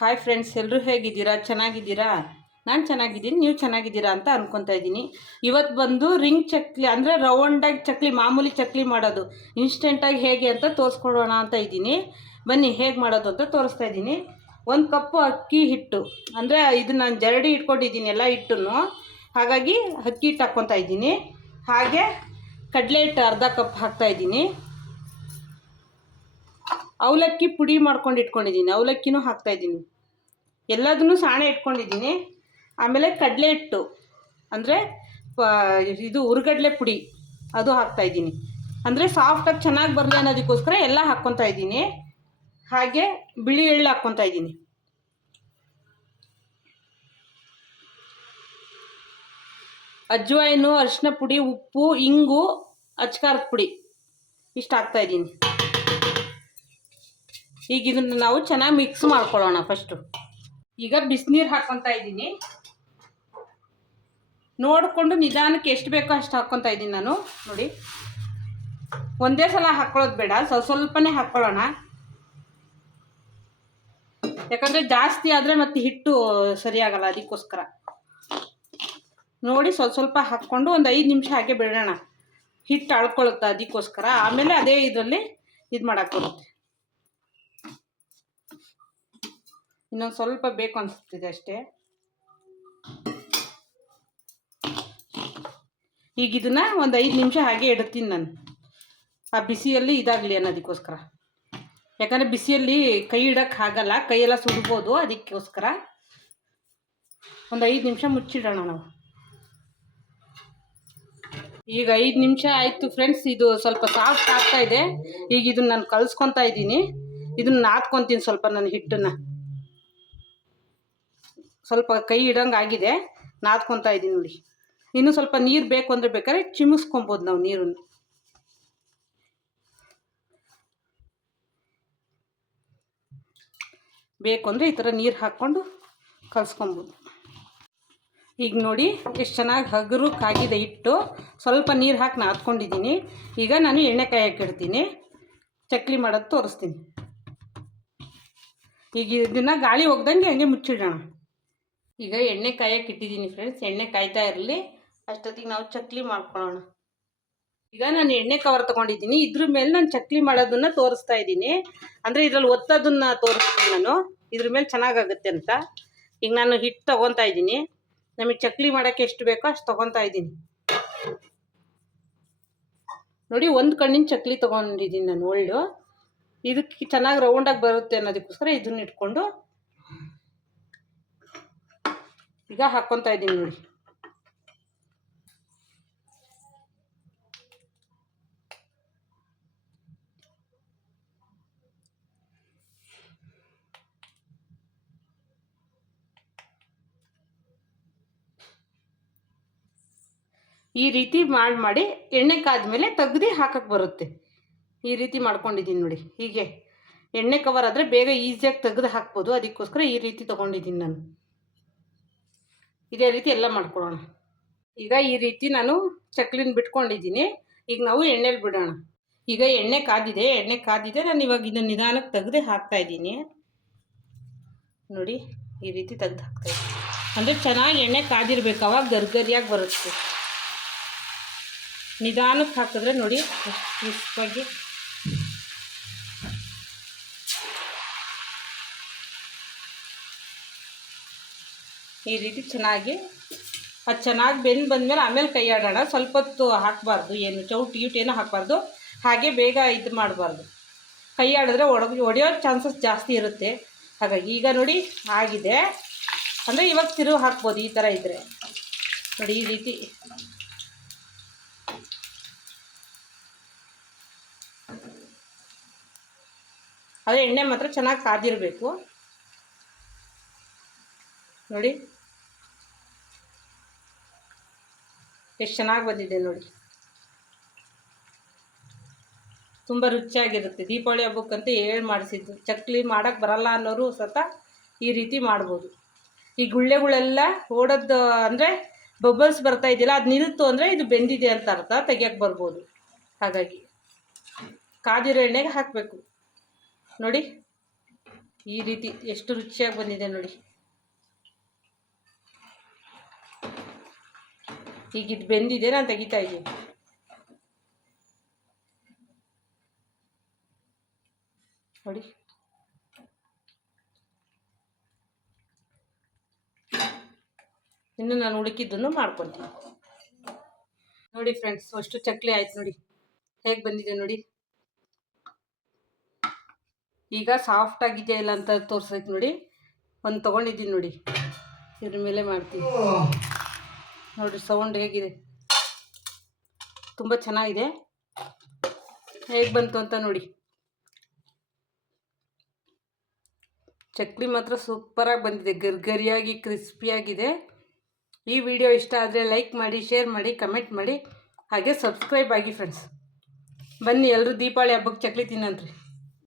Hi friends ಎಲ್ಲರೂ ಹೇಗಿದ್ದೀರಾ? ಚೆನ್ನಾಗಿದ್ದೀರಾ? ನಾನು ಚೆನ್ನಾಗಿದ್ದೀನಿ, ನೀವು ಚೆನ್ನಾಗಿದ್ದೀರಾ ಅಂತ ಅನ್ಕೊತಾ ಇದ್ದೀನಿ. ಇವತ್ತು ಬಂದು ರಿಂಗ್ ಚಕ್ಲಿ ಅಂದರೆ ರೌಂಡಾಗಿ ಚಕ್ಲಿ, ಮಾಮೂಲಿ ಚಕ್ಲಿ ಮಾಡೋದು. ಇನ್ಸ್ಟೆಂಟಾಗಿ ಹೇಗೆ ಅಂತ ತೋರಿಸ್ಕೊಡೋಣ ಅಂತ ಇದ್ದೀನಿ. ಬನ್ನಿ, ಹೇಗೆ ಮಾಡೋದು ಅಂತ ತೋರಿಸ್ತಾ ಇದ್ದೀನಿ. ಒಂದು ಕಪ್ಪು ಅಕ್ಕಿ ಹಿಟ್ಟು, ಅಂದರೆ ಇದು ನಾನು ಜರಡಿ ಇಟ್ಕೊಂಡಿದ್ದೀನಿ ಎಲ್ಲ ಹಿಟ್ಟನ್ನು ಹಾಗಾಗಿ ಅಕ್ಕಿ ಹಿಟ್ಟು ಹಾಕ್ಕೊತಾ ಇದ್ದೀನಿ. ಹಾಗೆ ಕಡಲೆ ಹಿಟ್ಟು ಅರ್ಧ ಕಪ್ ಹಾಕ್ತಾ ಇದ್ದೀನಿ. ಅವಲಕ್ಕಿ ಪುಡಿ ಮಾಡ್ಕೊಂಡು ಇಟ್ಕೊಂಡಿದ್ದೀನಿ, ಅವಲಕ್ಕಿನೂ ಹಾಕ್ತಾ ಇದ್ದೀನಿ. ಎಲ್ಲದನ್ನೂ ಸಾಣೆ ಇಟ್ಕೊಂಡಿದ್ದೀನಿ. ಆಮೇಲೆ ಕಡಲೆ ಹಿಟ್ಟು ಅಂದರೆ ಇದು ಹುರ್ಗಡ್ಲೆ ಪುಡಿ, ಅದು ಹಾಕ್ತಾ ಇದ್ದೀನಿ. ಅಂದರೆ ಸಾಫ್ಟಾಗಿ ಚೆನ್ನಾಗಿ ಬರಲಿ ಅನ್ನೋದಕ್ಕೋಸ್ಕರ ಎಲ್ಲ ಹಾಕ್ಕೊತಾ ಇದ್ದೀನಿ. ಹಾಗೆ ಬಿಳಿ ಎಳ್ಳು ಹಾಕ್ಕೊತಾ ಇದ್ದೀನಿ. ಅಜ್ವಾಯಿನು ಅರಿಶಿನ ಪುಡಿ, ಉಪ್ಪು, ಇಂಗು, ಅಚ್ಕಾರದ ಪುಡಿ, ಇಷ್ಟು ಹಾಕ್ತಾ ಇದ್ದೀನಿ. ಈಗ ಇದನ್ನು ನಾವು ಚೆನ್ನಾಗಿ ಮಿಕ್ಸ್ ಮಾಡ್ಕೊಳ್ಳೋಣ ಫಸ್ಟು ಈಗ ಬಿಸಿನೀರು ಹಾಕ್ಕೊತಾ ಇದ್ದೀನಿ. ನೋಡಿಕೊಂಡು ನಿಧಾನಕ್ಕೆ ಎಷ್ಟು ಬೇಕೋ ಅಷ್ಟು ಹಾಕ್ಕೊತಾ ಇದ್ದೀನಿ ನಾನು. ನೋಡಿ. ಒಂದೇ ಸಲ ಹಾಕ್ಕೊಳ್ಳೋದು ಬೇಡ, ಸ್ವಲ್ಪ ಸ್ವಲ್ಪನೇ ಹಾಕ್ಕೊಳ್ಳೋಣ ಯಾಕಂದರೆ ಜಾಸ್ತಿ ಆದರೆ ಮತ್ತೆ ಹಿಟ್ಟು ಸರಿಯಾಗಲ್ಲ ಅದಕ್ಕೋಸ್ಕರ. ನೋಡಿ, ಸ್ವಲ್ಪ ಸ್ವಲ್ಪ ಹಾಕ್ಕೊಂಡು ಒಂದು ಐದು ನಿಮಿಷ ಹಾಗೆ ಬಿಡೋಣ. ಹಿಟ್ಟು ಅಳ್ಕೊಳ್ಳುತ್ತೆ ಅದಕ್ಕೋಸ್ಕರ. ಆಮೇಲೆ ಅದೇ ಇದರಲ್ಲಿ ಇದು ಮಾಡೋಕ್ಕೆ ಬರುತ್ತೆ. ಇನ್ನೊಂದು ಸ್ವಲ್ಪ ಬೇಕು ಅನಿಸ್ತಿದೆ ಅಷ್ಟೇ. ಈಗ ಇದನ್ನ ಒಂದು ಐದು ನಿಮಿಷ ಹಾಗೆ ಇಡ್ತೀನಿ ನಾನು. ಆ ಬಿಸಿಯಲ್ಲಿ ಇದಾಗಲಿ ಅನ್ನೋದಕ್ಕೋಸ್ಕರ. ಯಾಕಂದರೆ ಬಿಸಿಯಲ್ಲಿ ಕೈ ಇಡೋಕ್ಕೆ ಆಗಲ್ಲ, ಕೈಯೆಲ್ಲ ಸುಡ್ಬೋದು ಅದಕ್ಕೋಸ್ಕರ. ಒಂದು ಐದು ನಿಮಿಷ ಮುಚ್ಚಿಡೋಣ ನಾವು. ಈಗ ಐದು ನಿಮಿಷ ಆಯಿತು ಫ್ರೆಂಡ್ಸ್, ಇದು ಸ್ವಲ್ಪ ಸಾಫ್ಟ್ ಆಗ್ತಾ ಇದೆ. ಈಗ ಇದನ್ನ ನಾನು ಕಲಿಸ್ಕೊತಾ ಇದ್ದೀನಿ. ಇದನ್ನ ನಾದ್ಕೊತೀನಿ ಸ್ವಲ್ಪ ನನ್ನ ಹಿಟ್ಟನ್ನು. ಸ್ವಲ್ಪ ಕೈ ಇಡಂಗೆ ಆಗಿದೆ, ನಾದ್ಕೊತಾ ಇದ್ದೀನಿ ನೋಡಿ. ಇನ್ನೂ ಸ್ವಲ್ಪ ನೀರು ಬೇಕು ಅಂದರೆ ಬೇಕಾದ್ರೆ ಚಿಮಿಸ್ಕೊಬೋದು ನಾವು ನೀರನ್ನು. ಬೇಕು ಅಂದರೆ ಈ ಥರ ನೀರು ಹಾಕ್ಕೊಂಡು ಕಲ್ಸ್ಕೊಬೋದು. ಈಗ ನೋಡಿ ಎಷ್ಟು ಚೆನ್ನಾಗಿ ಹಗರು ಕಾಗಿದೆ ಇಟ್ಟು ಸ್ವಲ್ಪ ನೀರು ಹಾಕಿ ನಾದ್ಕೊಂಡಿದ್ದೀನಿ ಈಗ ನಾನು ಎಣ್ಣೆ ಇಡ್ತೀನಿ ಚಕ್ಲಿ ಮಾಡೋದು ತೋರಿಸ್ತೀನಿ. ಈಗ ಇದನ್ನು ಗಾಳಿ ಹೋಗ್ದಂಗೆ ಹಂಗೆ ಮುಚ್ಚಿಡೋಣ. ಈಗ ಎಣ್ಣೆ ಕಾಯಕ್ಕೆ ಇಟ್ಟಿದ್ದೀನಿ ಫ್ರೆಂಡ್ಸ್ ಎಣ್ಣೆ ಕಾಯ್ತಾ ಇರಲಿ. ಅಷ್ಟೊತ್ತಿಗೆ ನಾವು ಚಕ್ಲಿ ಮಾಡ್ಕೊಳ್ಳೋಣ ಈಗ ನಾನು ಎಣ್ಣೆ ಕವರ್ ತಗೊಂಡಿದ್ದೀನಿ. ಇದ್ರ ಮೇಲೆ ನಾನು ಚಕ್ಲಿ ಮಾಡೋದನ್ನ ತೋರಿಸ್ತಾ ಇದ್ದೀನಿ. ಅಂದರೆ ಇದ್ರಲ್ಲಿ ಒತ್ತೋದನ್ನ ತೋರಿಸ್ತೀನಿ ನಾನು. ಇದ್ರ ಮೇಲೆ ಚೆನ್ನಾಗಾಗುತ್ತೆ ಅಂತ. ಈಗ ನಾನು ಹಿಟ್ಟು ತೊಗೊತಾ ಇದ್ದೀನಿ. ನಮಗೆ ಚಕ್ಲಿ ಮಾಡೋಕ್ಕೆ ಎಷ್ಟು ಬೇಕೋ ಅಷ್ಟು ತೊಗೊತಾ ಇದ್ದೀನಿ. ನೋಡಿ, ಒಂದು ಕಣ್ಣಿನ ಚಕ್ಲಿ ತೊಗೊಂಡಿದ್ದೀನಿ ನಾನು, ಒಳ್ಳು. ಇದಕ್ಕೆ ಚೆನ್ನಾಗಿ ರೌಂಡಾಗಿ ಬರುತ್ತೆ ಅನ್ನೋದಕ್ಕೋಸ್ಕರ ಇದನ್ನ ಇಟ್ಕೊಂಡು ಈಗ ಹಾಕ್ಕೊತಾ ಇದ್ದೀನಿ ನೋಡಿ. ಈ ರೀತಿ ಮಾಡಿ ಮಾಡಿ ಎಣ್ಣೆ ಕಾದ್ಮೇಲೆ ತೆಗ್ದು ಹಾಕಕ್ಕೆ ಬರುತ್ತೆ. ಈ ರೀತಿ ಮಾಡ್ಕೊಂಡಿದ್ದೀನಿ ನೋಡಿ. ಹೀಗೆ ಎಣ್ಣೆ ಕವರ್ ಆದರೆ ಬೇಗ ಈಸಿಯಾಗಿ ತೆಗೆದು ಹಾಕ್ಬೋದು. ಅದಕ್ಕೋಸ್ಕರ ಈ ರೀತಿ ತೊಗೊಂಡಿದ್ದೀನಿ ನಾನು. ಇದೇ ರೀತಿ ಎಲ್ಲ ಮಾಡ್ಕೊಳ್ಳೋಣ ಈಗ ಈ ರೀತಿ ನಾನು ಚಕ್ಲಿನ ಬಿಟ್ಕೊಂಡಿದ್ದೀನಿ. ಈಗ ನಾವು ಎಣ್ಣೆಲಿ ಬಿಡೋಣ. ಈಗ ಎಣ್ಣೆ ಕಾದಿದೆ ಎಣ್ಣೆ ಕಾದಿದೆ, ನಾನು ಇವಾಗ ಇದನ್ನು ನಿಧಾನಕ್ಕೆ ತೆಗೆದು ಹಾಕ್ತಾ ಇದ್ದೀನಿ. ನೋಡಿ, ಈ ರೀತಿ ತೆಗ್ದು ಹಾಕ್ತಾ ಇದ್ದೀನಿ. ಅಂದರೆ ಚೆನ್ನಾಗಿ ಎಣ್ಣೆ ಕಾದಿರ್ಬೇಕು, ಅವಾಗ ಗರ್ಗರಿಯಾಗಿ ಬರುತ್ತೆ. ನಿಧಾನಕ್ಕೆ ಹಾಕಿದ್ರೆ ನೋಡಿ, ಕ್ರಿಸ್ಪಾಗಿ ಈ ರೀತಿ ಚೆನ್ನಾಗಿ ಅದು ಚೆನ್ನಾಗಿ ಬೆಂದು ಬಂದಮೇಲೆ ಆಮೇಲೆ ಕೈ ಆಡೋಣ. ಸ್ವಲ್ಪ ಹೊತ್ತು ಹಾಕಬಾರ್ದು. ಏನು ಚೌಟ್ ಗೀಟ್ ಏನೂ ಹಾಕಬಾರ್ದು. ಹಾಗೆ ಬೇಗ ಇದು ಮಾಡಬಾರ್ದು. ಕೈ ಆಡಿದ್ರೆ ಒಡಗ್ ಒಡೆಯೋ ಚಾನ್ಸಸ್ ಜಾಸ್ತಿ ಇರುತ್ತೆ. ಹಾಗಾಗಿ ಈಗ ನೋಡಿ ಆಗಿದೆ. ಅಂದರೆ ಇವಾಗ ತಿರುವು ಹಾಕ್ಬೋದು ಈ ಥರ ಇದ್ದರೆ ನೋಡಿ ಈ ರೀತಿ. ಅದೇ ಎಣ್ಣೆ ಮಾತ್ರ ಚೆನ್ನಾಗಿ ಕಾದಿರಬೇಕು. ನೋಡಿ. ಎಷ್ಟು ಚೆನ್ನಾಗಿ ಬಂದಿದೆ ನೋಡಿ. ತುಂಬ ರುಚಿಯಾಗಿರುತ್ತೆ. ದೀಪಾವಳಿ ಹಬ್ಬಕ್ಕಂತೂ ಹೇಳಿ ಮಾಡಿಸಿದ್ದು. ಚಕ್ಲಿ ಮಾಡೋಕ್ಕೆ ಬರಲ್ಲ ಅನ್ನೋರು ಸತ ಈ ರೀತಿ ಮಾಡ್ಬೋದು. ಈ ಗುಳ್ಳೆಗಳೆಲ್ಲ ಓಡೋದು ಅಂದರೆ ಬಬಲ್ಸ್ ಬರ್ತಾ ಇದೆಯಲ್ಲ, ಅದು ನಿಲ್ತು ಅಂದರೆ ಇದು ಬೆಂದಿದೆ ಅಂತ ಅರ್ಥ. ತೆಗಿಯೋಕ್ಕೆ ಬರ್ಬೋದು. ಹಾಗಾಗಿ ಕಾದಿರೋ ಎಣ್ಣೆಗೆ ಹಾಕಬೇಕು. ನೋಡಿ ಈ ರೀತಿ ಎಷ್ಟು ರುಚಿಯಾಗಿ ಬಂದಿದೆ ನೋಡಿ. ಈಗ ಇದು ಬೆಂದಿದೆ, ನಾನು ತೆಗಿತಾ ಇದ್ದೀನಿ. ನೋಡಿ. ಇನ್ನು ನಾನು ಹುಡುಕಿದ್ದನ್ನು ಮಾಡ್ಕೊತೀನಿ. ನೋಡಿ ಫ್ರೆಂಡ್ಸ್ ಅಷ್ಟು ಚಕ್ಲಿ ಆಯ್ತು ನೋಡಿ. ಹೇಗೆ ಬಂದಿದೆ ನೋಡಿ. ಈಗ ಸಾಫ್ಟ್ ಆಗಿದೆಯಾ ಇಲ್ಲ ಅಂತ ತೋರ್ಸೈತೆ ನೋಡಿ. ಒಂದು ತೊಗೊಂಡಿದ್ದೀನಿ ನೋಡಿ. ಇದ್ರ ಮೇಲೆ ಮಾಡ್ತೀನಿ. ನೋಡಿ ಸೌಂಡ್ ಹೇಗಿದೆ. ತುಂಬ ಚೆನ್ನಾಗಿದೆ. ಹೇಗೆ ಬಂತು ಅಂತ ನೋಡಿ. ಚಕ್ಲಿ ಮಾತ್ರ ಸೂಪರಾಗಿ ಬಂದಿದೆ. ಗರ್ಗರಿಯಾಗಿ, ಕ್ರಿಸ್ಪಿಯಾಗಿದೆ. ಈ ವಿಡಿಯೋ ಇಷ್ಟ ಆದರೆ ಲೈಕ್ ಮಾಡಿ ಶೇರ್ ಮಾಡಿ ಕಮೆಂಟ್ ಮಾಡಿ. ಹಾಗೆ ಸಬ್ಸ್ಕ್ರೈಬ್ ಆಗಿ ಫ್ರೆಂಡ್ಸ್ ಬನ್ನಿ ಎಲ್ಲರೂ ದೀಪಾವಳಿ ಹಬ್ಬಕ್ಕೆ ಚಕ್ಲಿ ತಿನ್ನಂತ್ರಿ.